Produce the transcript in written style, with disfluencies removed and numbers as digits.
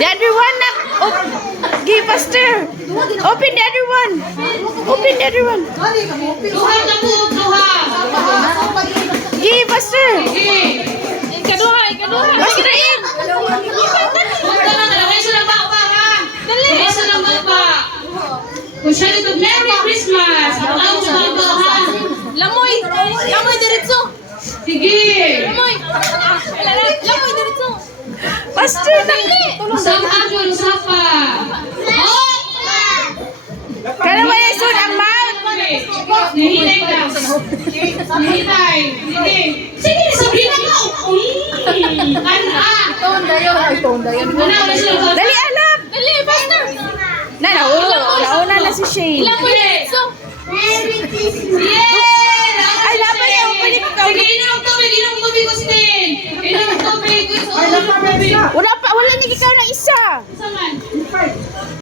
The other one, nak. Give faster. Open the other one. Open the other one. Duha na po, duha. Give faster. Ikaduha. Faster in. Punta na, dalawa sa laba pa, ha? Dalawa sa laba pa. Kung siya nito, Merry Christmas. Ang sa laba, ha? Lamoy diretso. Sige. Lamoy diretso. Faster na. Usapa. Kaya ba yung soon ang mouth? Nahintay ka. Nahintay. Sige, sabihin mo. Dali, alam. Dali, faster. Nauna na si Shane. Lamoy diretso. Ay, laban niya. Balik ikaw. Sige, inom tubig ko si Tin. Inom tubig ko. Wala niya ikaw ng isa. Saman.